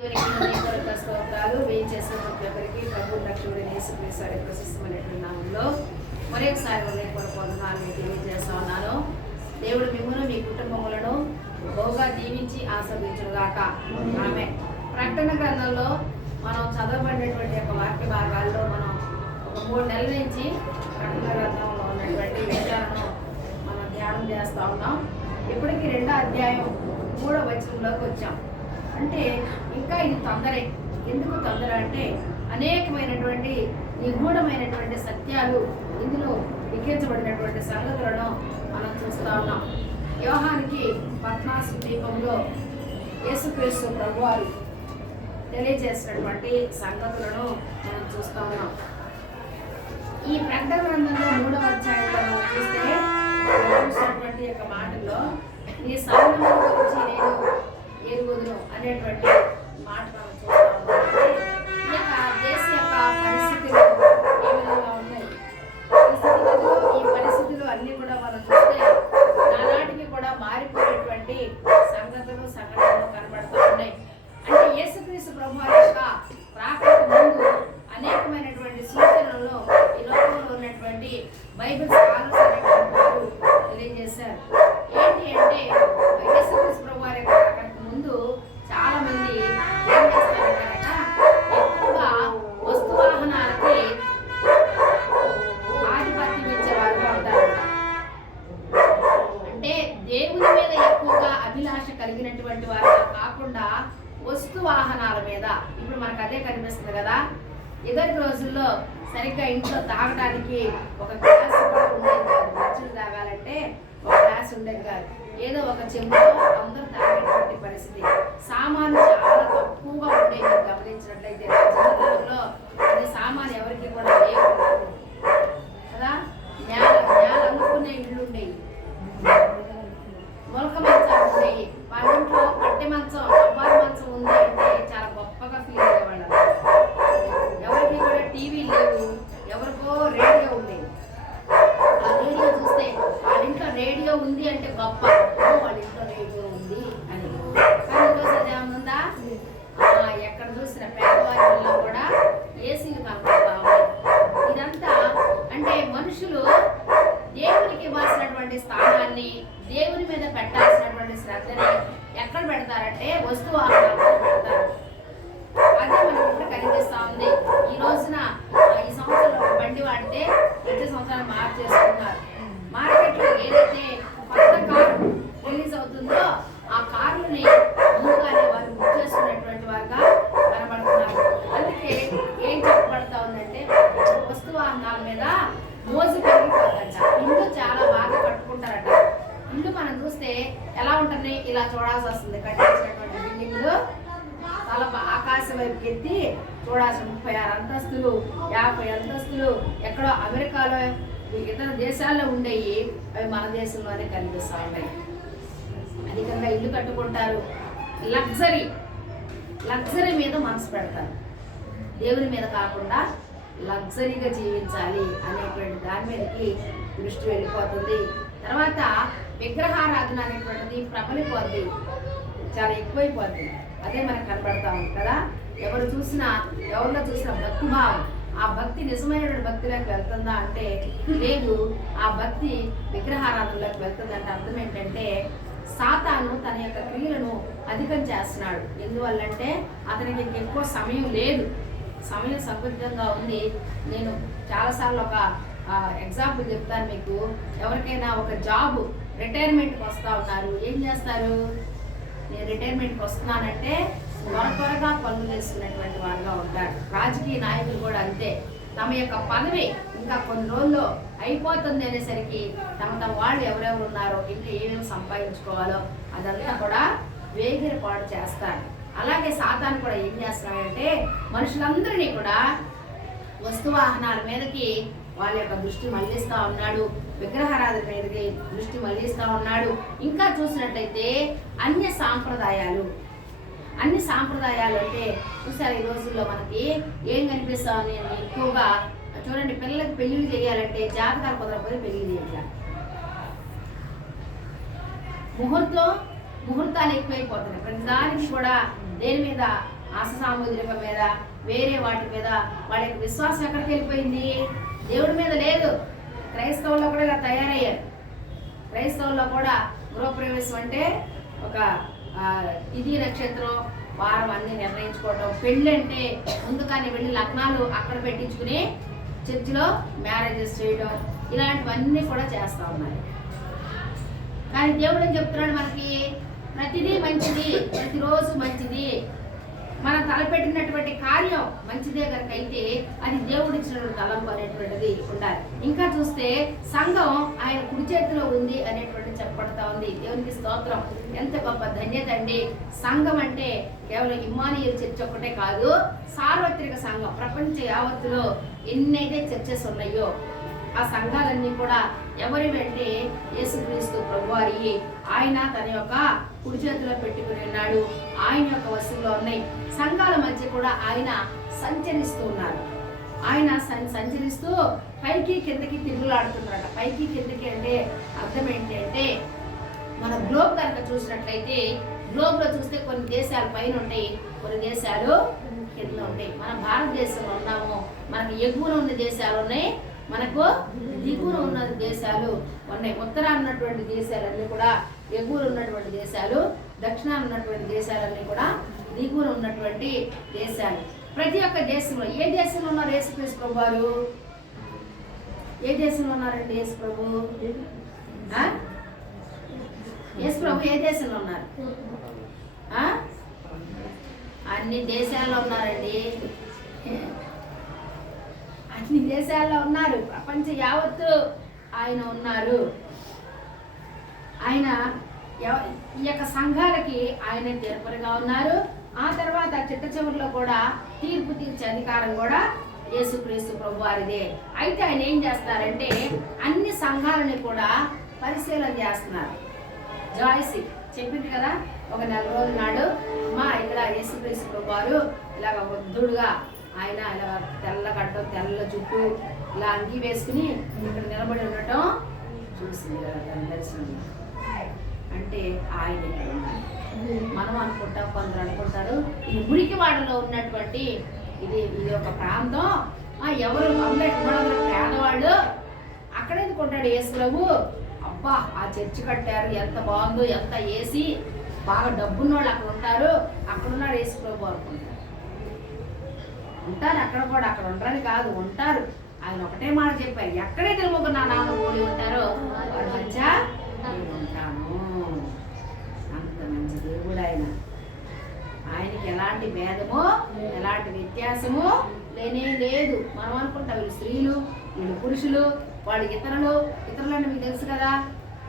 స్తోత్రాలు వేయించేసిన ప్రతి ఒక్కరికి ప్రభు రక్షకుడు యేసుక్రీస్తు ప్రశస్తమైనటువంటి నామంలో మరొకసారి వందనాలు తెలియజేస్తా ఉన్నాను. దేవుడు మిమ్మల్ని మీ కుటుంబములను బహుగా దీవించి ఆస్వాదించుగాక. ఆమె ప్రకటన గ్రంథంలో మనం చదవబడినటువంటి యొక్క వాక్య భాగాల్లో మనం ఒక 3 నెలల నుంచి ప్రకటన గ్రంథంలో ఉన్నటువంటి విషయాలను మనం ధ్యానం చేస్తూ ఉన్నాం. ఇప్పటికీ 2వ అధ్యాయం 3వ వచనంలోకి వచ్చాం. అంటే ఇంకా ఇది తొందరే. ఎందుకు తొందర అంటే అనేకమైనటువంటి నిగూఢమైనటువంటి సత్యాలు ఇందులో లిఖించబడినటువంటి సంగతులను మనం చూస్తూ ఉన్నాం. యోహానికి పద్మాసు దీపంలో యేసుక్రీస్తు ప్రభువారు తెలియజేసినటువంటి సంగతులను మనం చూస్తూ ఉన్నాం. ఈ ప్రకటన గ్రంథంలో 3వ అధ్యాయంలో మనం చూస్తే చూసినటువంటి యొక్క మాటల్లో ఈ సాధనల గురించి నేను ఎరుగుదును అనేటువంటి మాట మనం చూస్తూ ఉన్నామంటే ఈ యొక్క దేశ యొక్క పరిస్థితులు ఏ విధంగా ఉన్నాయి. ఈ పరిస్థితులు అన్నీ కూడా మనం చూస్తే నానాటికి కూడా మారిపోయేటువంటి సంఘటనలు కనబడుతూ ఉన్నాయి. అంటే యేసుక్రీస్తు ప్రభువు యొక్క రాకకు ముందు అనేకమైనటువంటి సూచనలను ఈ లోకంలో ఉన్నటువంటి బైబిల్ స్కాలర్స్ అనేటువంటి వారు తెలియజేశారు. ఏంటి అంటే యేసుక్రీస్తు ప్రభువు యొక్క రాకకు ముందు చాలా మంది ఏం చేస్తారంటారట, ఎక్కువగా వస్తు వాహనాలకి ఆధిపత్యం ఇచ్చేవారుగా ఉంటారట. అంటే దేవుని మీద ఎక్కువగా అభిలాష కలిగినటువంటి వారు కాకుండా వస్తు వాహనాల మీద. ఇప్పుడు మనకు అదే కనిపిస్తుంది కదా. ఇదివరకు రోజుల్లో సరిగ్గా ఇంట్లో తాగడానికి ఒక గ్లాస్ కూడా ఉండేది కాదు. మంచులు తాగాలంటే ఒక గ్లాస్ ఉండేది కాదు. ఏదో ఒక చెంబులో అందరూ తాగేటువంటి పరిస్థితి. సామాను చాలా తక్కువగా ఉండేది. గమనించినట్లయితే రాజ్యాలలో అది సామాను ఎవరికి కూడా లేవు కదా. నేల అనుకునే ఇళ్ళు ఉండేవి, మొలక మంచాలు ఉండేవి. వాళ్ళ ఇంట్లో కట్టె మంచం, రబ్బారు మంచం ఉంది అంటే చాలా గొప్పగా ఫీల్ అయ్యేవాళ్ళు. ఎవరికి కూడా టీవీ లేవు, ఎవరికో రేడియో ఉండేది. ఆ రేడియో చూస్తే వాళ్ళ ఇంట్లో రేడియో ఉంది అంటే గొప్ప, వాళ్ళ ఇంట్లో రేడియో ఉంది అని. కానీ ఈరోజు అదేమన్నా ఎక్కడ చూసిన పేదవారిలో కూడా ఏసీలు కనపడతా ఉన్నాయి. ఇదంతా అంటే మనుషులు దేవునికి ఇవ్వాల్సినటువంటి స్థానాన్ని, దేవుని మీద పెట్టాల్సినటువంటి శ్రద్ధని ఎక్కడ పెడతారంటే వస్తు వాహనాల్లో పెడతారు. అదే మనకి ఇప్పుడు కనిపిస్తా ఉంది. ఈ రోజున ఈ సంవత్సరంలో ఒక బండి వాడితే వచ్చే సంవత్సరాలు మార్చేస్తున్నారు. మార్కెట్లో ఏదైతే కొత్త కారు రిలీజ్ అవుతుందో ఆ కార్లని ముందుగానే వారు బుక్ చేసుకునేటువంటి వారుగా కనబడుతున్నారు. అందుకే ఏం చెప్పబడతా ఉందంటే వస్తు వాహనాల మీద మోజు పెరిగిపోతుందంట. ఇల్లు చాలా బాగా కట్టుకుంటారట. ఇల్లు మనం చూస్తే ఎలా ఉంటుంది, ఇలా చూడాల్సి వస్తుంది. కట్టించినటువంటి బిల్డింగ్లు చాలా ఆకాశం వైపు ఎత్తి చూడాల్సి 36 అంతస్తులు 50 అంతస్తులు. ఎక్కడో అమెరికాలో ఇతర దేశాల్లో ఉండేవి అవి మన దేశంలోనే కనిపిస్తూ ఉంటాయి. అధికంగా ఇల్లు కట్టుకుంటారు. లగ్జరీ మీద మనసు పెడతారు. దేవుని మీద కాకుండా లగ్జరీగా జీవించాలి అనేటువంటి దాని మీదకి దృష్టి వెళ్ళిపోతుంది. తర్వాత విగ్రహారాధన అనేటువంటిది ప్రబలిపోద్ది, చాలా ఎక్కువైపోద్ది. అదే మనకు కనబడతా ఉంది కదా. ఎవరిలో చూసినా భక్తిభావం, ఆ భక్తి నిజమైనటువంటి భక్తిలోకి వెళ్తుందా అంటే లేదు. ఆ భక్తి విగ్రహారాధనలోకి వెళ్తుందంటే అర్థం ఏంటంటే సాతాను తన యొక్క క్రియలను అధికం చేస్తున్నాడు. ఎందువల్లంటే అతనికి ఎక్కువ సమయం లేదు, సమయం సంకుచితంగా ఉంది. నేను చాలాసార్లు ఒక ఎగ్జాంపుల్ చెప్తాను మీకు. ఎవరికైనా ఒక జాబ్ రిటైర్మెంట్కి వస్తూ ఉన్నారు, ఏం చేస్తారు? నేను రిటైర్మెంట్కి వస్తున్నానంటే త్వరగా పనులు చేసుకునేటువంటి వారుగా ఉంటారు. రాజకీయ నాయకులు కూడా అంతే. తమ యొక్క పదవి ఇంకా కొన్ని రోజుల్లో అయిపోతుంది అనేసరికి తమ వాళ్ళు ఎవరెవరు ఉన్నారో ఇంకా ఏమేమి సంపాదించుకోవాలో అదంతా కూడా వేగిరపాటు చేస్తారు. అలాగే సాతాను కూడా ఏం చేస్తున్నాడంటే మనుషులందరినీ కూడా వస్తు వాహనాల మీదకి వాళ్ళ యొక్క దృష్టి మళ్లిస్తూ ఉన్నాడు. విగ్రహారాధన మీదకి దృష్టి మళ్లిస్తూ ఉన్నాడు. ఇంకా చూసినట్లయితే అన్ని సాంప్రదాయాలు అంటే చూసారు ఈ రోజుల్లో మనకి ఏం కనిపిస్తా ఉంది. ఎక్కువగా చూడండి, పిల్లలకి పెళ్లిళ్ళు చేయాలంటే జాతకాలు కుదరకపోతే పెళ్లి చేయాలి. ముహూర్తాలు ఎక్కువైపోతున్నాయి. ప్రతి దానికి కూడా దేని మీద సాముద్రికం మీద, వేరే వాటి మీద వాళ్ళ యొక్క విశ్వాసం ఎక్కడికి వెళ్ళిపోయింది? దేవుడి మీద లేదు. క్రైస్తవుల్లో కూడా ఇలా తయారయ్యారు. క్రైస్తవుల్లో కూడా గృహప్రవేశం అంటే ఒక తిథి నక్షత్రం వారం అన్ని నిర్ణయించుకోవటం, పెళ్ళి అంటే ముందుగానే వెళ్ళి లగ్నాలు అక్కడ పెట్టించుకుని చర్చిలో మ్యారేజెస్ చేయడం, ఇలాంటివన్నీ కూడా చేస్తూ ఉన్నారు. కానీ దేవుడు ఏం చెప్తున్నాడు మనకి? ప్రతిదీ మంచిది, ప్రతిరోజు మంచిది. మనం తలపెట్టినటువంటి కార్యం మంచిదే కనుక అయితే అది దేవుడిచ్చినటువంటి తలంపు అనేటువంటిది ఉండాలి. ఇంకా చూస్తే సంఘం ఆయన కుడి చేతిలో ఉంది అనేటువంటి చెప్పబడతా ఉంది. దేవునికి స్తోత్రం. ఎంత గొప్ప ధన్యత అండి. సంఘం అంటే కేవలం ఇమ్మానుయేలు చర్చ్ ఒక్కటే కాదు, సార్వత్రిక సంఘం. ప్రపంచ యావత్తులో ఎన్నైతే చర్చెస్ ఉన్నాయో ఆ సంఘాలన్నీ కూడా ఎవరి వెంటే యేసుక్రీస్తు ప్రభువారి ఆయన తన యొక్క కుడి చేతిలో పెట్టుకుని ఉన్నాడు. ఆయన యొక్క వశంలో ఉన్నాయి. సంఘాల మధ్య కూడా ఆయన సంచరిస్తూ ఉన్నారు. ఆయన సంచరిస్తూ పైకి కిందకి తిరుగులాడుతున్నారట. పైకి కిందకి అంటే అర్థం ఏంటి అంటే, మన గ్లోబ్ కనుక చూసినట్లయితే గ్లోబ్ లో చూస్తే కొన్ని దేశాలు పైన ఉంటాయి, కొన్ని దేశాలు కింద ఉంటాయి. మనం భారతదేశంలో ఉన్నాము. మనకు ఎగువన ఉన్న దేశాలు ఉన్నాయి, మనకు దిగువన ఉన్న దేశాలు ఉన్నాయి. ఉత్తరాన ఉన్నటువంటి దేశాలన్నీ కూడా ఎగువన ఉన్నటువంటి దేశాలు, దక్షిణాన ఉన్నటువంటి దేశాలన్నీ కూడా దిగువన ఉన్నటువంటి దేశాలు. ప్రతి ఒక్క దేశంలో, ఏ దేశంలో ఉన్నారు యేసుక్రీస్తు ప్రభు వారు? ఏ దేశంలో ఉన్నారండి యేసు ప్రభు? యేసు ప్రభు ఏ దేశంలో ఉన్నారు? అన్ని దేశాల్లో ఉన్నారండి. అన్ని దేశాల్లో ఉన్నారు. ప్రపంచ యావత్తు ఆయన ఉన్నారు. ఆయన ఈ యొక్క సంఘాలకి ఆయన తీర్పుగా ఉన్నారు. ఆ తర్వాత చిట్ట చివరిలో కూడా తీర్పు తీర్చే అధికారం కూడా యేసుక్రీస్తు ప్రభు వారిదే. అయితే ఆయన ఏం చేస్తారంటే అన్ని సంఘాలని కూడా పరిశీలన చేస్తున్నారు. జాయిసి చెప్పింది కదా, ఒక 4 రోజుల నాడు మా ఇక్కడ యేసుక్రీస్తు ప్రభు వారు ఇలాగ వృద్ధుడుగా ఆయన ఇలా తెల్ల గడ్డం, తెల్ల చుట్టూ ఇలా అంగి వేసుకుని ఇక్కడ నిలబడి ఉండటం చూసింది కదా తన దర్శనం. అంటే ఆయన ఇక్కడ ఉన్నారు. మనం అనుకుంటాం, కొందరు అనుకుంటారు ఈ మురికివాడలో ఉన్నటువంటి ఇది ఒక ప్రాంతం, ఎవరు అందరూ పేదవాళ్ళు అక్కడ ఎందుకుంటాడు యేసు ప్రభు? అబ్బా ఆ చర్చి కట్టారు, ఎంత బాగుందో, ఎంత ఏసీ, బాగా డబ్బున్న వాళ్ళు అక్కడ ఉంటారు, అక్కడ ఉన్నాడు యేసు ప్రభు అనుకుంటారు. ఉంటారు అక్కడ కూడా, అక్కడ ఉండరని కాదు, ఉంటారు. ఆయన ఒకటే మాట చెప్పారు, ఎక్కడైతే ముగ్గురు నా నాన్న కూడి ఉంటారో వారి మధ్య నేను ఉంటాను. అంత మంచి దేవుడు ఆయన. ఆయనకి ఎలాంటి భేదమో ఎలాంటి వ్యత్యాసము లేనే లేదు. మనం అనుకుంటాం వీళ్ళు స్త్రీలు, వీళ్ళు పురుషులు, వాళ్ళు ఇతరులని మీకు తెలుసు కదా,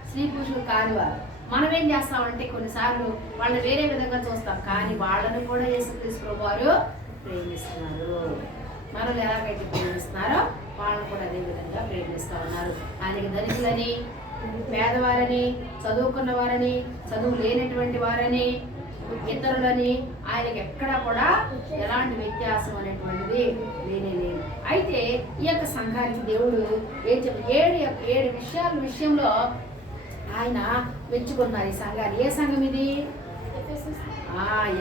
స్త్రీ పురుషులు కానివారు. మనం ఏం చేస్తామంటే కొన్నిసార్లు వాళ్ళని వేరే విధంగా చూస్తాం, కానీ వాళ్ళని కూడా యేసుక్రీస్తు ప్రభు వారు ప్రేమిస్తున్నారు. మనల్ని ఎలాగైతే ప్రేమిస్తున్నారో వాళ్ళని కూడా అదే విధంగా ప్రేమిస్తూ ఉన్నారు. ఆయనకి ధనికులని, పేదవారని, చదువుకున్న వారని, చదువు లేనటువంటి వారని, ఇతరులని ఆయనకి ఎక్కడా కూడా ఎలాంటి వ్యత్యాసం అనేటువంటిది లేనే లేదు. అయితే ఈ యొక్క సంఘానికి దేవుడు ఏం చెప్పి 7 విషయాల విషయంలో ఆయన మెచ్చుకున్నారు ఈ సంఘాన్ని. ఏ సంఘం ఇది?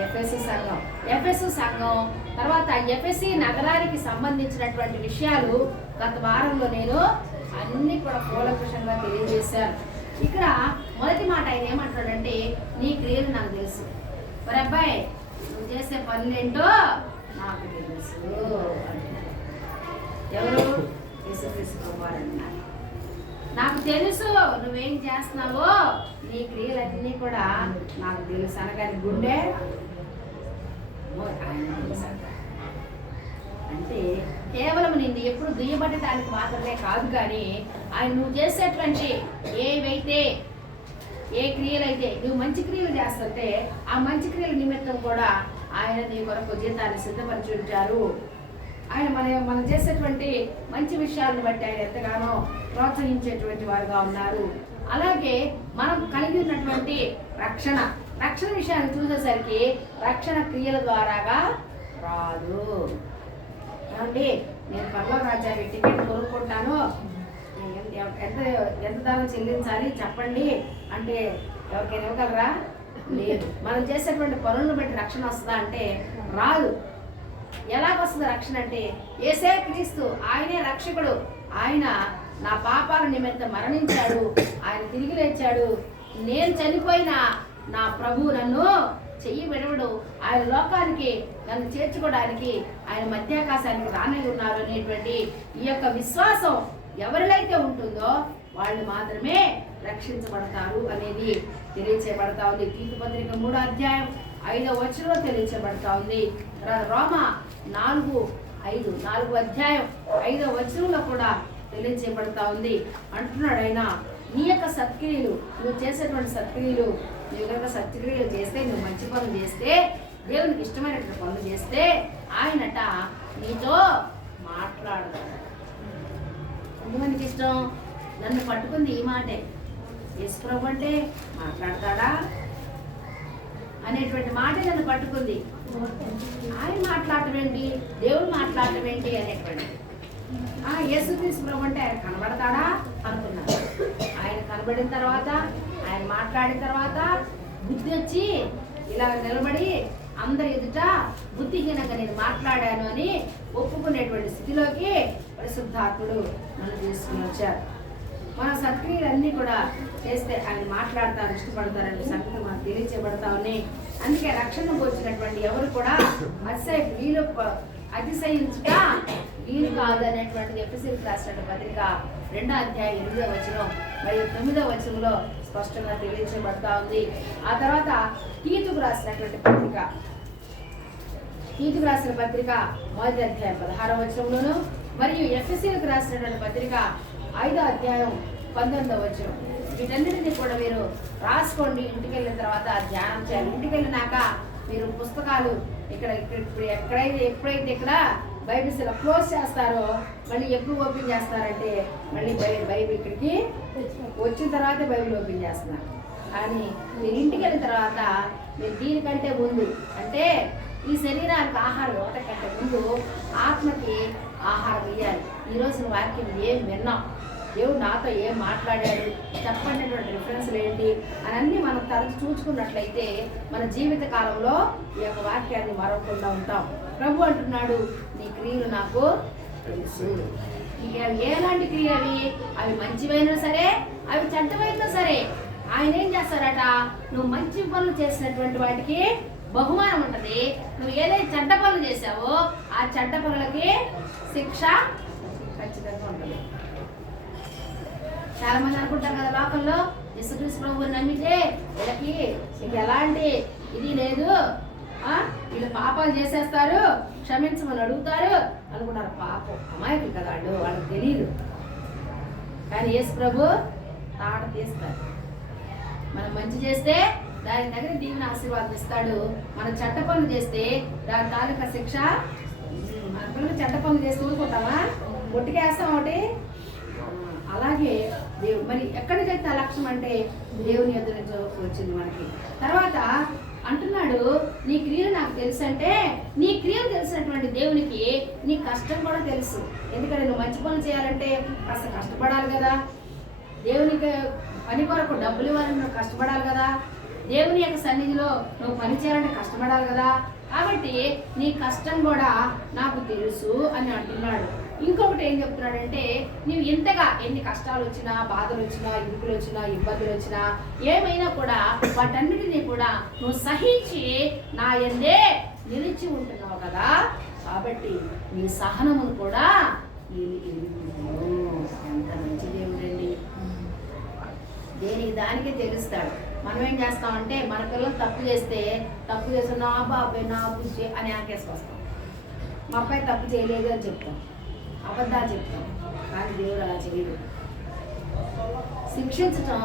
ఎఫెసు సంఘం. ఎఫెసు సంఘం తర్వాత ఎఫెసి నగరానికి సంబంధించినటువంటి విషయాలు గత వారంలో నేను అన్ని కూడా కూలంకషంగా తెలియజేశాను. ఇక్కడ మొదటి మాట ఆయన ఏమంటాడంటే, నీ క్రియలు నాకు తెలుసు, మరి అబ్బాయి నువ్వు చేసే పనులేంటో నాకు తెలుసు. ఎవరు? యేసుక్రీస్తు ప్రభువారు అన్నారు. నాకు తెలుసు నువ్వేం చేస్తున్నావో, నీ క్రియలన్నీ కూడా నాకు తెలుసు అనగానే గుండె అంటే కేవలం నిన్ను ఎప్పుడు దుయ్యబట్టడానికి మాత్రమే కాదు, కానీ ఆయన నువ్వు చేసేటువంటి ఏ క్రియలైతే నువ్వు మంచి క్రియలు చేస్తుంటే ఆ మంచి క్రియల నిమిత్తం కూడా ఆయన నీ కొరకు జీతాన్ని సిద్ధపరిచి ఉంచారు. ఆయన మనం చేసేటువంటి మంచి విషయాలను బట్టి ఆయన ఎంతగానో ప్రోత్సహించేటువంటి వారుగా ఉన్నారు. అలాగే మనం కలిగి ఉన్నటువంటి రక్షణ విషయాన్ని చూసేసరికి రక్షణ క్రియల ద్వారాగా రాదు. ఏమండి, నేను పర్లోక రాజ్యానికి టికెట్ కొనుక్కుంటాను, ఎంత ధనం చెల్లించాలి చెప్పండి అంటే ఎవరికైనా ఇవ్వగలరా? లేదు. మనం చేసేటువంటి పనులను బట్టి రక్షణ వస్తుందా అంటే రాదు. ఎలాగొస్తుంది రక్షణ అంటే యేసే క్రీస్తు, ఆయనే రక్షకుడు. ఆయన నా పాపాల నిమిత్తం మరణించాడు, ఆయన తిరిగి లేచాడు. నేను చనిపోయినా నా ప్రభు నన్ను చెయ్యి విడవడు. ఆయన లోకానికి నన్ను చేర్చుకోవడానికి ఆయన మధ్యాకాశానికి రానే ఉన్నారు అనేటువంటి ఈ యొక్క విశ్వాసం ఎవరిలో ఉంటుందో వాళ్ళు మాత్రమే రక్షించబడతారు అనేది తెలియచేయబడతా ఉంది. తీతు పత్రిక 3వ అధ్యాయం 5వ వచనంలో తెలియచేయబడతా ఉంది. రోమా 4 అధ్యాయం 5వ వచనంలో కూడా తెలియచేయబడతా ఉంది. అంటున్నాడు ఆయన, నీ యొక్క సత్క్రియలు, నువ్వు చేసేటువంటి సత్క్రియలు, నువ్వు కనుక సత్క్రియలు చేస్తే, నువ్వు మంచి పనులు చేస్తే, దేవునికి ఇష్టమైనటువంటి పనులు చేస్తే ఆయనట నీతో మాట్లాడతాడు. ఎంతమందికి ఇష్టం? నన్ను పట్టుకుంది ఈ మాటే, యేసుప్రభు అంటే మాట్లాడతాడా అనేటువంటి మాటే నన్ను పట్టుకుంది. ఆయన మాట్లాడటం ఏంటి, దేవుడు మాట్లాడటం ఏంటి అనేటువంటి యేసుక్రీస్తు ప్రభు అంటే ఆయన కనబడతాడా అనుకున్నాను. ఆయన కనబడిన తర్వాత, ఆయన మాట్లాడిన తర్వాత బుద్ధి వచ్చి ఇలా నిలబడి అందరి ఎదుట బుద్ధిహీనంగా నేను మాట్లాడాను అని ఒప్పుకునేటువంటి స్థితిలోకి పరిశుద్ధాత్ముడు నన్ను తీసుకుని వచ్చారు. మన సత్క్రియలన్నీ కూడా చేస్తే ఆయన మాట్లాడతారు, ఇష్టపడతారనే సంగతి మనకు తెలియచేయబడతా ఉన్నాయి. అందుకే రక్షణకు వచ్చినటువంటి ఎవరు కూడా అతిశయించుట వీలు కాదు అనేటువంటిది ఎఫెసీయులకు రాసిన పత్రిక 2వ అధ్యాయం 8వ వచనం మరియు 9వ వచనంలో స్పష్టంగా తెలియచేయబడతా ఉంది. ఆ తర్వాత తీతుకు రాసిన పత్రిక 1వ అధ్యాయం 16వ వచనంలోను మరియు ఎఫెసీయులకు రాసినటువంటి పత్రిక 5వ అధ్యాయం 19వ వచనం. వీటన్నిటిని కూడా మీరు రాసుకోండి. ఇంటికి వెళ్ళిన తర్వాత ధ్యానం చేయాలి. ఇంటికి వెళ్ళినాక మీరు పుస్తకాలు ఎప్పుడైతే ఇక్కడ బైబిల్స్ ఇలా క్లోజ్ చేస్తారో మళ్ళీ ఎప్పుడు ఓపెన్ చేస్తారంటే మళ్ళీ బైబిల్ ఇక్కడికి వచ్చిన తర్వాత బైబిల్ ఓపెన్ చేస్తున్నారు. కానీ మీరు ఇంటికి వెళ్ళిన తర్వాత మీరు దీనికంటే ముందు, అంటే ఈ శరీరానికి ఆహారం ఇవ్వటం కంటే ముందు ఆత్మకి ఆహారం ఇవ్వాలి. ఈరోజు వాక్యం ఏం విన్నాం, దేవుడు నాతో ఏం మాట్లాడాడు, చెప్పండినటువంటి రిఫరెన్స్లు ఏంటి అని అన్నీ మనం తరచు చూసుకున్నట్లయితే మన జీవిత కాలంలో ఈ యొక్క వాక్యాన్ని మరవకుండా ఉంటాం. ప్రభు అంటున్నాడు, నీ క్రియలు నాకు తెలుసు. ఎలాంటి క్రియలు అవి మంచివైనా సరే, అవి చెడ్డమైనా సరే ఆయన ఏం చేస్తారట, నువ్వు మంచి పనులు చేసినటువంటి వాటికి బహుమానం ఉంటుంది. నువ్వు ఏదైతే చెడ్డ పనులు చేసావో ఆ చెడ్డ పనులకి శిక్ష ఖచ్చితంగా ఉంటుంది. చాలా మంది అనుకుంటారు కదా లోకంలో, యేసుక్రీస్తు ప్రభువుని నమ్మితే వీళ్ళకి ఎలాంటి ఇది లేదు, వీళ్ళు పాపాలు చేసేస్తారు, క్షమించమని అడుగుతారు అనుకున్నారు. పాపం అమాయకులు కదా వాళ్ళు, వాళ్ళకి తెలియదు. కానీ యేసు ప్రభు తాట తీస్తారు. మనం మంచి చేస్తే దాని దగ్గర దీవెన ఆశీర్వాదం ఇస్తాడు. మనం చెడ్డ పనులు చేస్తే దాని తాలూకా శిక్ష. మన పిల్లలు చెడ్డ పనులు చేస్తూ ఊరుకుంటామా? ఒట్టికేస్తాం ఒకటి. అలాగే దేవుడు మరి ఎక్కడికి వెళ్తే లక్ష్యం అంటే దేవుని ఎదురు నుంచి వచ్చింది మనకి. తర్వాత అంటున్నాడు, నీ క్రియలు నాకు తెలుసు అంటే, నీ క్రియలు తెలిసినటువంటి దేవునికి నీ కష్టం కూడా తెలుసు. ఎందుకంటే నువ్వు మంచి పనులు చేయాలంటే కాస్త కష్టపడాలి కదా, దేవునికి పని కొరకు డబ్బులు ఇవ్వాలని నువ్వు కష్టపడాలి కదా, దేవుని యొక్క సన్నిధిలో నువ్వు పని చేయాలంటే కష్టపడాలి కదా. కాబట్టి నీ కష్టం కూడా నాకు తెలుసు అని అంటున్నాడు. ఇంకొకటి ఏం చెప్తున్నాడంటే, నువ్వు ఇంతగా ఎన్ని కష్టాలు వచ్చినా, బాధలు వచ్చినా, ఇరుకులు వచ్చినా, ఇబ్బందులు వచ్చినా, ఏమైనా కూడా వాటన్నిటినీ కూడా నువ్వు సహించి నా యందే నిలిచి ఉంటున్నావు కదా. కాబట్టి నీ సహనమును కూడా నేను ఎరుగుతున్నాను. ఎంత మంచి దేవుడండి. దేనికి దానికే తెలుస్తాడు. మనం ఏం చేస్తామంటే మన పిల్లలు తప్పు చేస్తే నా బాబాయ్ నా బుజ్జి అని ఆకేసుకొస్తాం. మా అబ్బాయి తప్పు చేయలేదు అని చెప్తాం, అబద్ధాలు చెప్తాం. కానీ దేవుడు అలా చేయడు. శిక్షించటం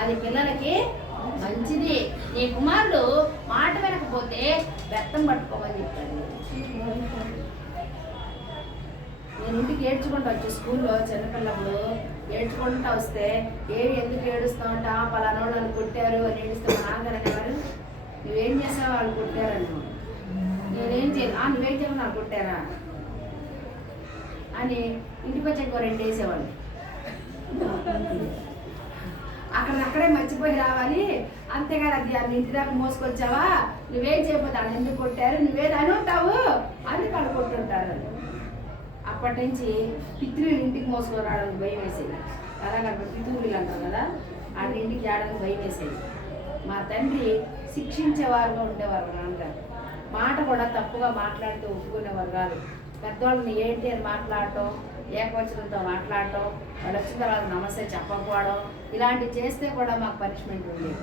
అది పిల్లలకి మంచిది. నీ కుమారుడు మాట వినకపోతే బెత్తం పట్టుకోమని చెప్తాడు. నేను ఇంటికి ఏడ్చుకుంటా వచ్చి స్కూల్లో చిన్నపిల్లప్పుడు ఏడ్చుకుంటా వస్తే ఎందుకు ఏడుస్తామంట, పలానా వాళ్ళు కొట్టారు అని ఏడుస్తే మా నాన్నగారు అనేవారు, నువ్వేం చేసావు వాళ్ళు కొట్టారని. నేనేం చేయను. నువ్వేం చేయవు నాకు కొట్టారా అని ఇంటికి వచ్చాక 2 వేసేవాళ్ళు. అక్కడే మర్చిపోయి రావాలి, అంతేగాని అది ఇంటి దాకా మోసుకొచ్చావా, నువ్వేం చేయకపోతే వాళ్ళు ఎందుకు కొట్టారు, నువ్వేది అని ఉంటావు అని వాళ్ళు కొట్టుంటారు. అప్పటి నుంచి పితృలు ఇంటికి మోసుకొని రావడానికి భయం వేసేది. అలాగంటే పితృలు అంటారు కదా, వాళ్ళ ఇంటికి రావడానికి భయం వేసేది. మా తండ్రి శిక్షించేవారుగా ఉండేవారు. నాన్నగారు మాట కూడా తప్పుగా మాట్లాడుతూ ఒప్పుకునేవారు కాదు. పెద్దవాళ్ళని ఏంటి అని మాట్లాడటం, ఏకవచనంతో మాట్లాడటం, వాళ్ళు వచ్చిన తర్వాత నమస్తే చెప్పకపోవడం, ఇలాంటివి చేస్తే కూడా మాకు పనిష్మెంట్ ఉండేది.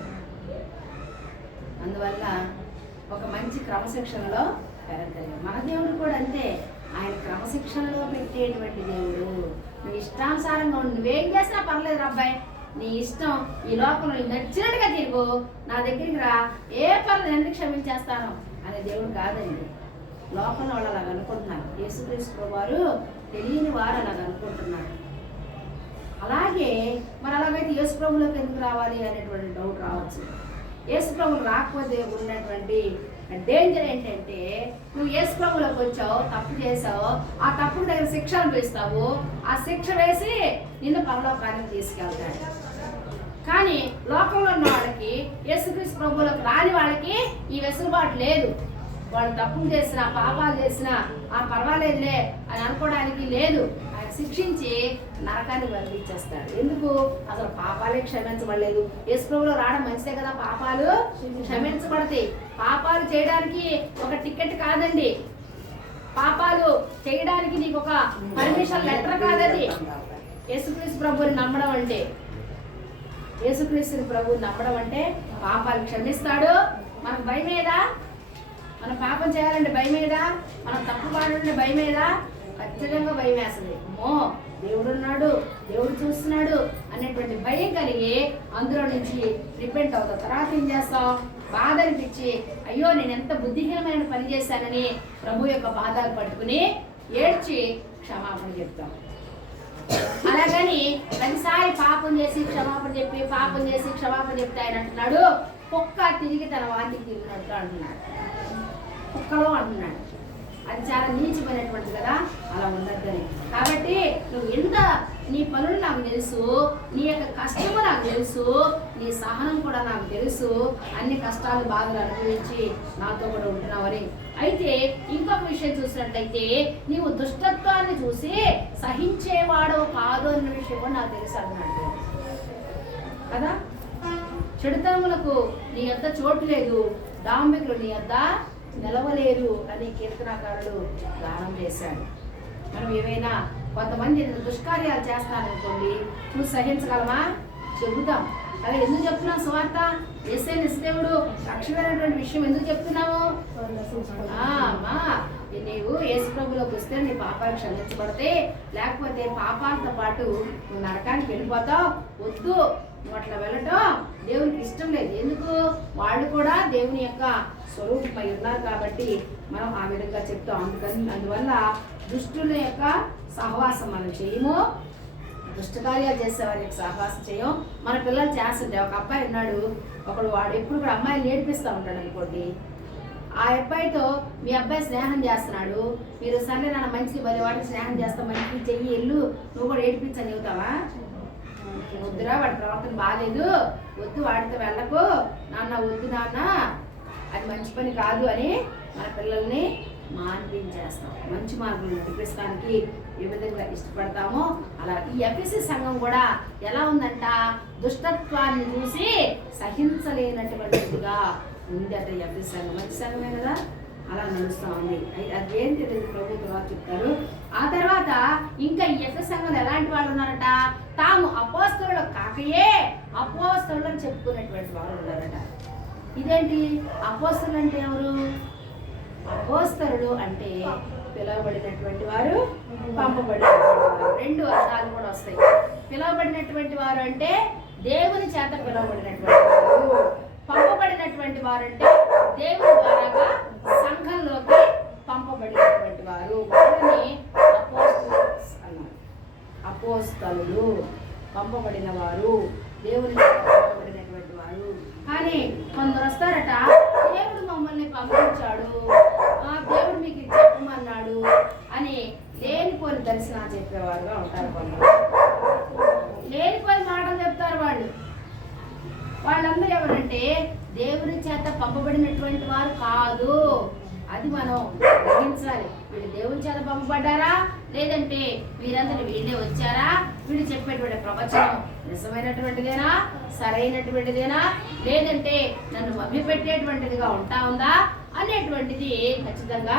అందువల్ల ఒక మంచి క్రమశిక్షణలో పెరగలిగాం. మన దేవుడు కూడా అంతే, ఆయన క్రమశిక్షణలో పెట్టేటువంటి దేవుడు. నువ్వు ఇష్టానుసారంగా నువ్వేం చేసినా పర్లేదు అబ్బాయి, నీ ఇష్టం, ఈ లోకంలో నచ్చినట్టుగా తిరుగు, నా దగ్గరికి రా, ఏ పర్లేదు ఎందుకు క్షమించేస్తాను అనే దేవుడు కాదండి. లోకంలో వాళ్ళు అలాగ అనుకుంటున్నారు. యేసుక్రీస్తు వారు తెలియని వారు అలాగ అనుకుంటున్నారు. అలాగే మరి అలాగైతే యేసు ప్రభువులోకి ఎందుకు రావాలి అనేటువంటి డౌట్ రావచ్చు. యేసు ప్రభువులు రాకపోతే ఉన్నటువంటి డేంజర్ ఏంటంటే, నువ్వు యేసు ప్రభువులోకి వచ్చావు, తప్పు చేసావు, ఆ తప్పుడు దగ్గర శిక్ష అనిపిస్తావు, ఆ శిక్ష వేసి నిన్ను పరలోకానికి తీసుకెళ్తాడు. కానీ లోకంలో ఉన్న వాళ్ళకి, యేసుక్రీస్తు ప్రభువులోకి రాని వాళ్ళకి ఈ వెసులుబాటు లేదు. వాళ్ళు తప్పులు చేసినా, పాపాలు చేసినా పర్వాలేదులే అని అనుకోవడానికి లేదు. ఆయన శిక్షించి నరకాన్ని పంపించేస్తాడు. ఎందుకు? అసలు పాపాలే క్షమించబడలేదు. యేసు ప్రభువులో రావడం మంచిదే కదా, పాపాలు క్షమించబడతాయి. పాపాలు చేయడానికి ఒక టికెట్ కాదండి, పాపాలు చేయడానికి నీకు ఒక పర్మిషన్ లెటర్ కాదండి. యేసుక్రీస్తు ప్రభువుని నమ్మడం అంటే, యేసుక్రీస్తు ప్రభువుని నమ్మడం అంటే పాపాలు క్షమిస్తాడు. మనకు భయం ఏదా? మనం పాపం చేయాలంటే భయం ఏదా? మనం తప్పు పాడాలంటే భయం ఏదా? ఖచ్చితంగా భయం వేస్తుంది. అమ్మో దేవుడు ఉన్నాడు, దేవుడు చూస్తున్నాడు అనేటువంటి భయం కలిగి అందులో నుంచి రిపెంట్ అవుతావు. తర్వాత ఏం చేస్తావు? బాధ అనిపించి, అయ్యో నేను ఎంత బుద్ధిహీనమైన పని చేశానని ప్రభు యొక్క పాదాలు పట్టుకుని ఏడ్చి క్షమాపణ చెప్తాం. అలాగని ప్రతిసారి పాపం చేసి క్షమాపణ చెప్పి, పాపం చేసి క్షమాపణ చెప్తే ఆయన అంటున్నాడు, కుక్క తిరిగి తన వాంతికి తిరిగినట్టు అంటున్నాడు. కుక్కలో అంటున్నాడు. అది చాలా నీచమైనటువంటి కదా, అలా ఉండద్దని. కాబట్టి నువ్వు ఎంత, నీ పనులు నాకు తెలుసు, నీ యొక్క కష్టము నాకు తెలుసు, నీ సహనం కూడా నాకు తెలుసు, అన్ని కష్టాలు బాధలు అనుభవించి నాతో కూడా ఉంటున్నావని. అయితే ఇంకొక విషయం చూసినట్లయితే, నీవు దుష్టత్వాన్ని చూసి సహించేవాడు కాదు అన్న విషయం కూడా నాకు తెలుసు అన్నాడు కదా. చెడుతనములకు నీ యొద్ద చోటు లేదు, డాంబికులు నీ యొద్ద నిలవలేరు అని కీర్తనాకారుడు గానం చేశాడు. మనం ఏమైనా కొంతమంది దుష్కార్యాలు చేస్తారనుకోండి, నువ్వు సహించగలమా? చెబుతాం. అలా ఎందుకు చెప్తున్నావు? సువార్త యేసే నిజదేవుడు రక్షణమైనటువంటి విషయం ఎందుకు చెప్తున్నావు? అమ్మా నీవు యేసు ప్రభువులోకి వస్తే నీ పాపాలు క్షమించబడితే, లేకపోతే పాపాలతో పాటు నువ్వు నరకానికి వెళ్ళిపోతావు. వద్దు, నువ్వు అట్లా వెళ్ళటం దేవునికి ఇష్టం లేదు. ఎందుకు? వాళ్ళు కూడా దేవుని యొక్క స్వరూపమై ఉన్నారు కాబట్టి మనం ఆ విధంగా చెప్తాం. అందువల్ల దుష్టుల యొక్క సహవాసం మనం చేయము, దుష్టకార్యాలు చేసేవారి యొక్క సహవాసం చేయం. మన పిల్లలు చేస్తుంటే, ఒక అబ్బాయి ఉన్నాడు, వాడు ఎప్పుడు కూడా అమ్మాయిని ఏడిపిస్తూ ఉంటాడు అనుకోండి. ఆ అబ్బాయితో మీ అబ్బాయి స్నేహం చేస్తున్నాడు, మీరు సరే నాన్న మంచిది మరి వాడికి స్నేహం చేస్తాం, మంచిది చెయ్యి, ఎల్లు, నువ్వు కూడా ఏడిపించని చెబుతావా? వద్దురా, వాడి ప్రవర్తన బాగాలేదు, వద్దు, వాడితో వెళ్ళకు నాన్న, వద్దు నాన్న, అది మంచి పని కాదు అని మన పిల్లల్ని మాన్పించేస్తాం. మంచి మార్గంలో నడిపిస్తానికి ఏ విధంగా ఇష్టపడతామో అలా ఈ ఎఫెసీ సంఘం కూడా ఎలా ఉందంట, దుష్టత్వాన్ని చూసి సహించలేనటువంటిదిగా ఉంది అంటే ఎఫెసీ సంఘం. మంచి సంఘమే కదా, అలా నడుస్తూ ఉంది. అదేం తెలియదు, ప్రభు తర్వాత చెప్తారు. ఆ తర్వాత ఇంకా ఈ ఎఫెసీ సంఘంలో ఎలాంటి వాళ్ళు ఉన్నారట, తాము అపోస్తలులు కాకయే అపోస్తలులు అని చెప్పుకునేటువంటి వాళ్ళు ఉన్నారట. ఇదేంటి? అపోస్తలులు అంటే ఎవరు? అపోస్తలుడు అంటే పిలువబడినటువంటి వారు, పంపబడినటువంటి వారు. రెండు అర్థాలు కూడా వస్తాయి. పిలువబడినటువంటి వారు అంటే దేవుని చేత పిలువబడినటువంటి వారు, పంపబడినటువంటి వారు అంటే దేవుని ద్వారాగా సంఘంలోకి పంపబడినటువంటి వారు. వారిని అపోస్తలుస్ అన్నారు. అపోస్తలులు పంపబడిన వారు, దేవుని చేత పంపబడినటువంటి వారు. కానీ కొందరు వస్తారట, దేవుడు మమ్మల్ని పంపించాడు, దేవుడు మీకు ఇది చెప్పమన్నాడు అని లేనిపోని దర్శనాలు చెప్పేవారుగా ఉంటారు. కొందరు లేనిపోని మాటలు చెప్తారు వాళ్ళు. పంపబడినటువంటి వారు కాదు. అది మనం గ్రహించాలి. వీళ్ళు దేవుని చేత పంపబడ్డారా, లేదంటే వీరందరూ వీళ్ళే వచ్చారా, వీళ్ళు చెప్పేటువంటి ప్రవచనం నిజమైనటువంటిదేనా, సరైనటువంటిదేనా, లేదంటే నన్ను మభ్యపెట్టేటువంటిదిగా ఉంటా ఉందా అనేటువంటిది ఖచ్చితంగా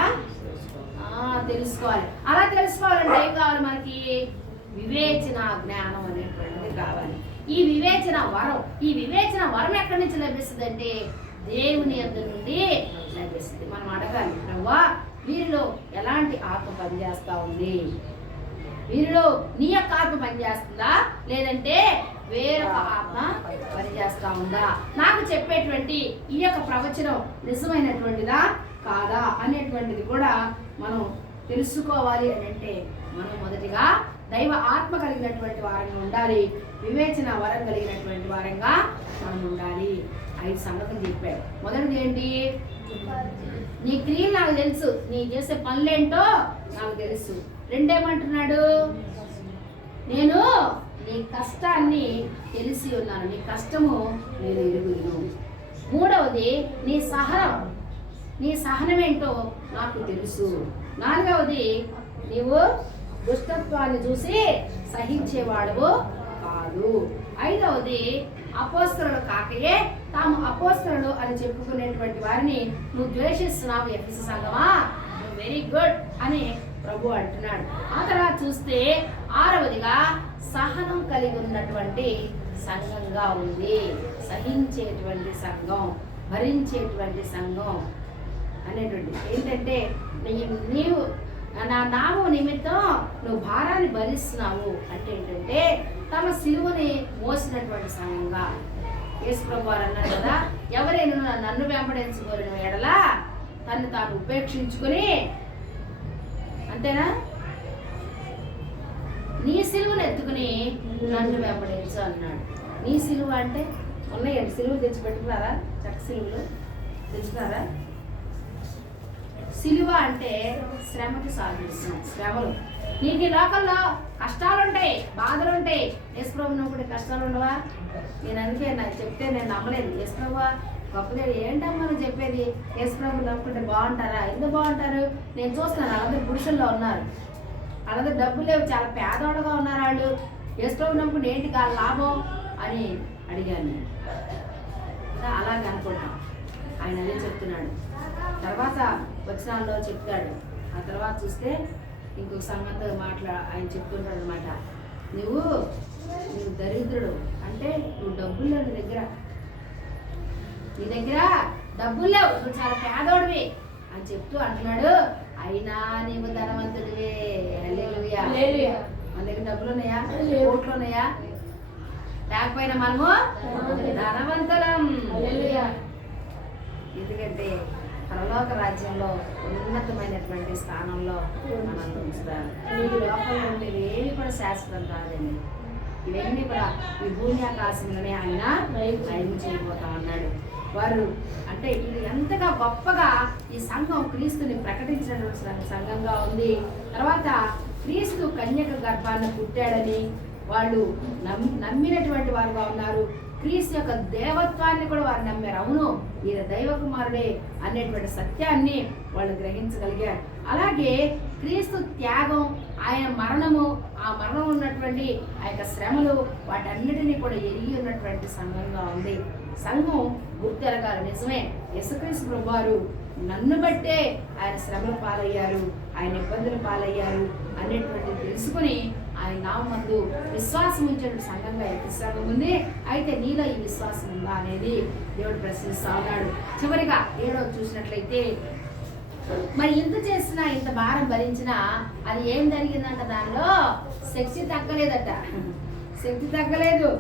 తెలుసుకోవాలి. అలా తెలుసుకోవాలంటే ఏం కావాలి మనకి? వివేచన జ్ఞానం అనేటువంటిది కావాలి. ఈ వివేచన వరం ఎక్కడి నుంచి లభిస్తుంది అంటే దేవుని యొద్ద నుండి లభిస్తుంది. మనం అడగాలి, ప్రభువా వీరిలో ఎలాంటి ఆత్మ పనిచేస్తా ఉంది, వీరిలో నీ యొక్క ఆత్మ పనిచేస్తుందా, లేదంటే వేరొక ఆత్మ పనిచేస్తా ఉందా, నాకు చెప్పేటువంటి ఈ యొక్క ప్రవచనం నిజమైనటువంటిదా కాదా అనేటువంటిది కూడా మనం తెలుసుకోవాలి అని అంటే మనం మొదటిగా దైవ ఆత్మ కలిగినటువంటి వారంగా ఉండాలి. వివేచన వరం కలిగినటువంటి వారంగా మనం ఉండాలి. 5 సంగతులు చెప్పాడు. మొదటిది ఏంటి? నీ క్రియలు నాకు తెలుసు, నీ చేసే పనులేంటో నాకు తెలుసు. రెండేమంటున్నాడు? నేను నీ కష్టాన్ని తెలిసి ఉన్నాను, నీ కష్టము నేను ఎరుగుదును. మూడవది నీ సహనం ఏంటో నాకు తెలుసు. 4వది నీవు దుష్టత్వాన్ని చూసి సహించేవాడు కాదు. 5వది అపోస్తలుడు కాకయే తాము అపోస్తలుడు అని చెప్పుకునేటువంటి వారిని నువ్వు ద్వేషిస్తున్నావు ఎఫెసు సంఘమా, వెరీ గుడ్ అని ప్రభు అంటున్నాడు. ఆ తర్వాత చూస్తే 6వదిగా సహనం కలిగి ఉన్నటువంటి సంఘంగా ఉంది. సహించేటువంటి సంఘం, భరించేటువంటి సంఘం అనేటువంటి ఏంటంటే నీవు నా నామం నిమిత్తం నువ్వు భారాన్ని భరిస్తున్నావు అంటే ఏంటంటే తమ సిలువని మోసినటువంటి సంఘంగా. యేసు ప్రభు వారు అన్నారు కదా, ఎవరైనా నన్ను వెంబడించుకోలేని ఎడల తను తాను ఉపేక్షించుకుని, అంతేనా, నీ సిలువను ఎత్తుకుని నన్ను వెంబడించు అన్నాడు. నీ సిలువ అంటే ఉన్నాయండి, సిలువ తెచ్చి పెట్టుకున్నారా? చక్క సిలువలు తెచ్చుకున్నారా? సిలువ అంటే శ్రమకి సాధిస్తున్నాం. శ్రమలు నీకు ఈ లోకంలో కష్టాలు ఉంటాయి, బాధలు ఉంటాయి. యేసుప్రభు నమ్ముకుంటే కష్టాలు ఉండవా? నేను అందుకే నాకు చెప్తే నేను నమ్మలేదు. యేసుప్రభు గొప్పదే ఏంటమ్మా నువ్వు చెప్పేది? యేసుప్రభు నమ్ముకుంటే బాగుంటారా? ఎందుకు బాగుంటారు? నేను చూస్తున్నాను వాళ్ళందరూ పురుషుల్లో ఉన్నారు, వాళ్ళందరూ డబ్బులు లేవు, చాలా పేదవాళ్ళుగా ఉన్నారు వాళ్ళు. యేసుప్రభు నమ్ముకుంటే ఏంటి కాదు లాభం అని అడిగాను నేను. అలాగే అనుకుంటాం. ఆయన అదే చెప్తున్నాడు. తర్వాత వచనాల్లో చెప్తాడు. ఆ తర్వాత చూస్తే ఇంకొక సంగతి ఆయన చెప్తుంటాడు అనమాట. నువ్వు దరిద్రుడు అంటే నువ్వు డబ్బులు లేవు, నీ దగ్గర డబ్బులు లేవు, నువ్వు చాలా పేదోడివి అని చెప్తూ అంటున్నాడు. అయినా నీవు ధనవంతుడివే. హల్లెలూయా. మన దగ్గర డబ్బులు ఉన్నాయా? కోట్లు ఉన్నాయా? లేకపోయినా మనము ధనవంతులం. ఎందుకంటే పరలోక రాజ్యంలో ఉన్నతమైనటువంటి స్థానంలో మనల్ని ఉంచుతారు. ఈ లోకంలో ఉండేవి ఏవి కూడా శాశ్వతం కాదండి. ఇవన్నీ కూడా ఈ భూమి ఆకాశంలోనే ఆయన లైవ్ చేయబోతా ఉన్నాడు. వారు అంటే ఇది ఎంతగా గొప్పగా ఈ సంఘం క్రీస్తుని ప్రకటించినటువంటి సంఘంగా ఉంది. తర్వాత క్రీస్తు కన్యక గర్భాన్ని పుట్టాడని వాళ్ళు నమ్మినటువంటి వారుగా ఉన్నారు. క్రీస్తు యొక్క దేవత్వాన్ని కూడా వారు నమ్మారు. అవును, ఈయన దైవ కుమారుడే అనేటువంటి సత్యాన్ని వాళ్ళు గ్రహించగలిగారు. అలాగే క్రీస్తు త్యాగం, ఆయన మరణము, ఆ మరణం ఉన్నటువంటి ఆ యొక్క శ్రమలు, వాటన్నిటినీ కూడా ఎరిగి ఉన్నటువంటి సంఘంగా ఉంది. సంఘం గుర్తెరగాలి. నిజమే, యేసుక్రీస్తు ప్రభువారు నన్ను బట్టే ఆయన శ్రమలు పాలయ్యారు, ఆయన ఇబ్బందులు పాలయ్యారు అనేటువంటిది తెలుసుకుని ఆయన నామందు విశ్వాసం ఉంచిన సంఘంగా సంఘం ఉంది. అయితే నీలో ఈ విశ్వాసం ఉందా అనేది దేవుడు ప్రశ్నిస్తా ఉన్నాడు. చివరిగా 7వ చూసినట్లయితే మరి ఇంత చేసినా ఇంత భారం భరించినా అది ఏం జరిగిందంట? దానిలో శక్తి తగ్గలేదట. శక్తి తగ్గలేదు.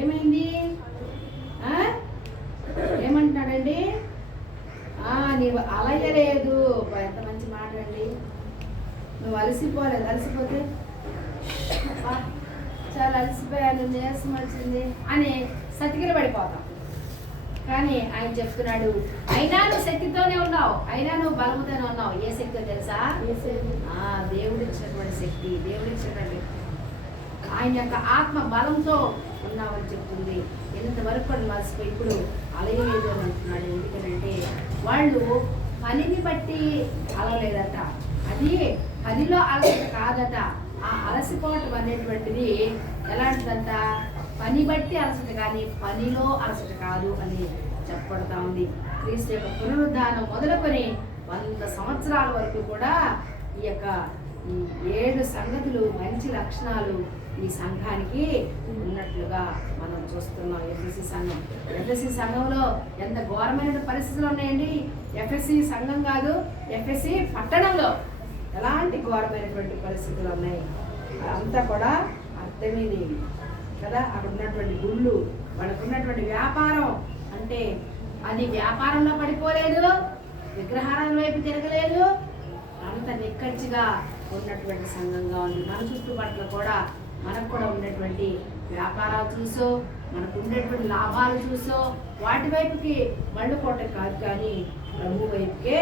ఏమైంది? ఏమంటున్నాడండి? నీవు అలయలేదు. ఎంత మంచి మాట అండి. నువ్వు అలసిపోలేదు. అలసిపోతే చాలా అలసిపోయాను, నీరసం వచ్చింది అని సతికిలు పడిపోతాం. కానీ ఆయన చెప్తున్నాడు, అయినా నువ్వు శక్తితోనే ఉన్నావు, అయినా నువ్వు బలముతోనే ఉన్నావు. ఏ శక్తితో తెలుసా? దేవుడు ఇచ్చినటువంటి శక్తి, దేవుడు ఇచ్చినటువంటి ఆయన యొక్క ఆత్మ బలంతో ఉన్నామని చెప్తుంది. ఇంతవరకు కూడా మర్చిపోయి ఇప్పుడు అలయలేదు అని అంటున్నాడు. ఎందుకంటే వాళ్ళు పనిని బట్టి అలలేదట, అది పనిలో అలసట కాదట. ఆ అలసిపోవటం అనేటువంటిది ఎలాంటిదంట, పని బట్టి అలసట కానీ పనిలో అలసట కాదు అని చెప్పబడతా ఉంది. క్రీస్తు యొక్క పునరుద్ధానం మొదలుకొని 100 సంవత్సరాల వరకు కూడా ఈ 7 సంగతులు, మంచి లక్షణాలు ఈ సంఘానికి ఉన్నట్లుగా మనం చూస్తున్నాం. ఎఫ్ఎస్సి సంఘంలో ఎంత ఘోరమైన పరిస్థితులు ఉన్నాయండి. ఎఫ్ఎస్సి సంఘం కాదు, ఎఫ్ఎస్సి పట్టణంలో ఎలాంటి ఘోరమైనటువంటి పరిస్థితులు ఉన్నాయి. అంతా కూడా అర్థమేది కదా. అక్కడ ఉన్నటువంటి గుళ్ళు, వాళ్ళకు ఉన్నటువంటి వ్యాపారం అంటే అది వ్యాపారంలో పడిపోలేదు, విగ్రహాల వైపు తిరగలేదు, అంత నిక్కచ్చిగా ఉన్నటువంటి సంఘంగా ఉంది. మన చుట్టుపక్కల కూడా మనకు కూడా ఉన్నటువంటి వ్యాపారాలు చూసో, మనకు ఉండేటువంటి లాభాలు చూసో వాటి వైపుకి మళ్ళుకోవటం కాదు, కానీ ప్రభు వైపుకే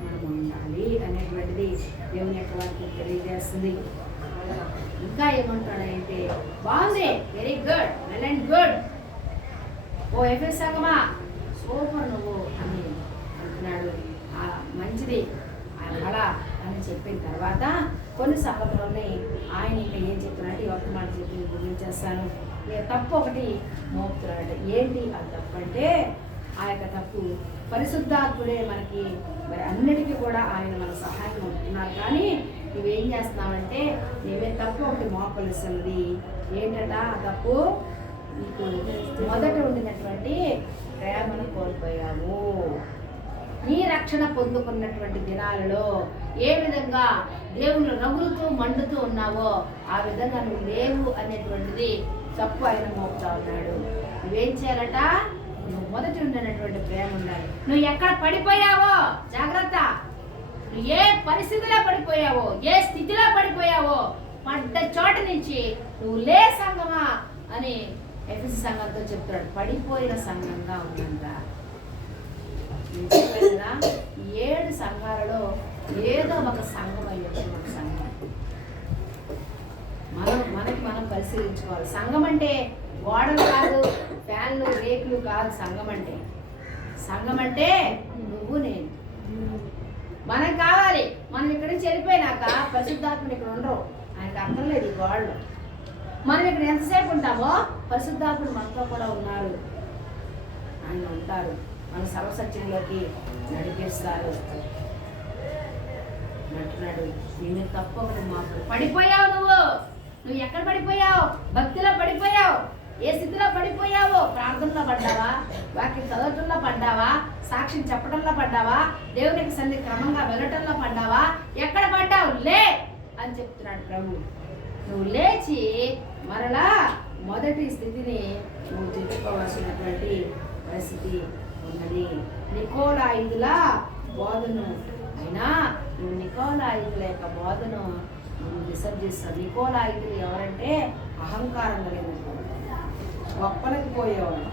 మనం ఉండాలి అనేటువంటిది దేవుని యొక్క వాక్యం తెలియజేస్తుంది. ఇంకా ఏమంటాడంటే, బాగుంది, very good, well and good, ఓ ఎఫ్ఎస్ సంఘమా సూపర్ నువ్వు అని అంటున్నాడు. మంచిది కళ అని చెప్పిన తర్వాత కొన్ని సంగతులని ఆయన ఇంకా ఏం చెప్తున్నాడు, ఈ ఒక్క మాట చెప్పి గుర్తించేస్తాను. తప్పు ఒకటి మోపుతున్నాడు. ఏంటి ఆ తప్పు అంటే, ఆ యొక్క తప్పు పరిశుద్ధాత్ముడే మనకి మరి అన్నిటికీ కూడా ఆయన మన సహాయం ఉంటున్నారు. కానీ నువ్వేం చేస్తున్నావంటే, నువ్వే తప్పు ఒకటి మోపలుస్తున్నది. ఏంటట ఆ తప్పు, నీకు మొదట ఉండినటువంటి ప్రేమను కోల్పోయావు. నీ రక్షణ పొందుకున్నటువంటి దినాలలో ఏ విధంగా దేవుళ్ళు రగులుతూ మండుతూ ఉన్నావో ఆ విధంగా నువ్వు లేవు అనేటువంటిది తప్పు ఆయన మోపుతా ఉన్నాడు. నువ్వేం చేయాలట, నువ్వు మొదటి ఉండినటువంటి ప్రేమ ఉండాలి. నువ్వు ఎక్కడ పడిపోయావో జాగ్రత్త, నువ్వు ఏ పరిస్థితిలో పడిపోయావో, ఏ స్థితిలో పడిపోయావో, పడ్డ చోట నుంచి నువ్వు లే సంఘమా అని ఎఫెసీ సంఘంతో చెప్తాడు. పడిపోయిన సంఘంగా ఉందంట. 7 సంఘాలలో ఏదో ఒక సంఘం అయ్యేది. ఒక సంఘం మనకి మనం పరిశీలించుకోవాలి. సంఘం అంటే గోడలు కాదు, ఫ్యాన్లు, రేకులు కాదు. సంఘం అంటే నువ్వు నేను. మనకు కావాలి. మనం ఇక్కడ నుంచి వెళ్ళిపోయినాక పరిశుద్ధాత్మని ఇక్కడ ఉండరు, ఆయనకు అర్థం లేదు ఈ గోడలు. మనం ఇక్కడ ఎంతసేపు ఉంటామో పరిశుద్ధాత్ముడు మనతో కూడా ఉన్నారు, ఆయన ఉంటారు, మన సర్వసత్యంలోకి నడిపిస్తారు అంటున్నాడు. నిన్ను తప్పు ఒకటి మాత్రం పడిపోయావు. నువ్వు ఎక్కడ పడిపోయావు? భక్తిలో పడిపోయావు. ఏ స్థితిలో పడిపోయావో? ప్రార్థనలో పడ్డావా? వాక్యం చదవటంలో పడ్డావా? సాక్ష్యం చెప్పడంలో పడ్డావా? దేవునికి సన్నిధి క్రమంగా వెళ్ళటంలో పడ్డావా? ఎక్కడ పడ్డావు? లే అని చెప్తున్నాడు ప్రభు. నువ్వు లేచి మరలా మొదటి స్థితిని నువ్వు తెచ్చుకోవాల్సినటువంటి పరిస్థితి ఉన్నది. నికోలాయిదుల బోధను అయినా నువ్వు నికోలాయిదుల యొక్క బోధను నువ్వు విసర్జిస్తావు. నికోలాయిదులు ఎవరంటే అహంకారం కలిగినటువంటి, గొప్పలకి పోయేవాడు.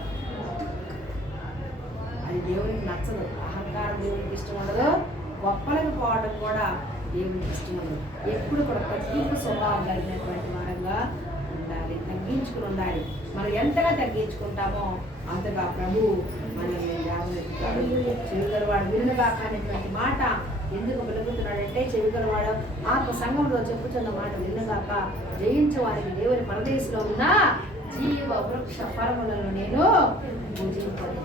అది దేవునికి నచ్చదు. అహంకారం దేవునికి ఇష్టం ఉండదు, గొప్పలకి పోవడం కూడా దేవునికి ఇష్టం ఉండదు. ఎప్పుడు కూడా తగ్గింపు స్వభావం కలిగినటువంటి వారంగా ఉండాలి, తగ్గించుకుని ఉండాలి. మనం ఎంతగా తగ్గించుకుంటామో అంతగా ప్రభు మనల్ని లేవనెత్తుతాడు. చెవిగలవాడు వినుగాక అనేటువంటి మాట ఎందుకు వెలుగుతున్నాడంటే, చెవిగలవాడు ఆత్మ సంఘంలో చెప్పుతున్న మాట వినుగాక, జయించే వారికి దేవుని పరదేశంలో ఉన్న జీవ వృక్ష ఫలములను నేను పూజింపను.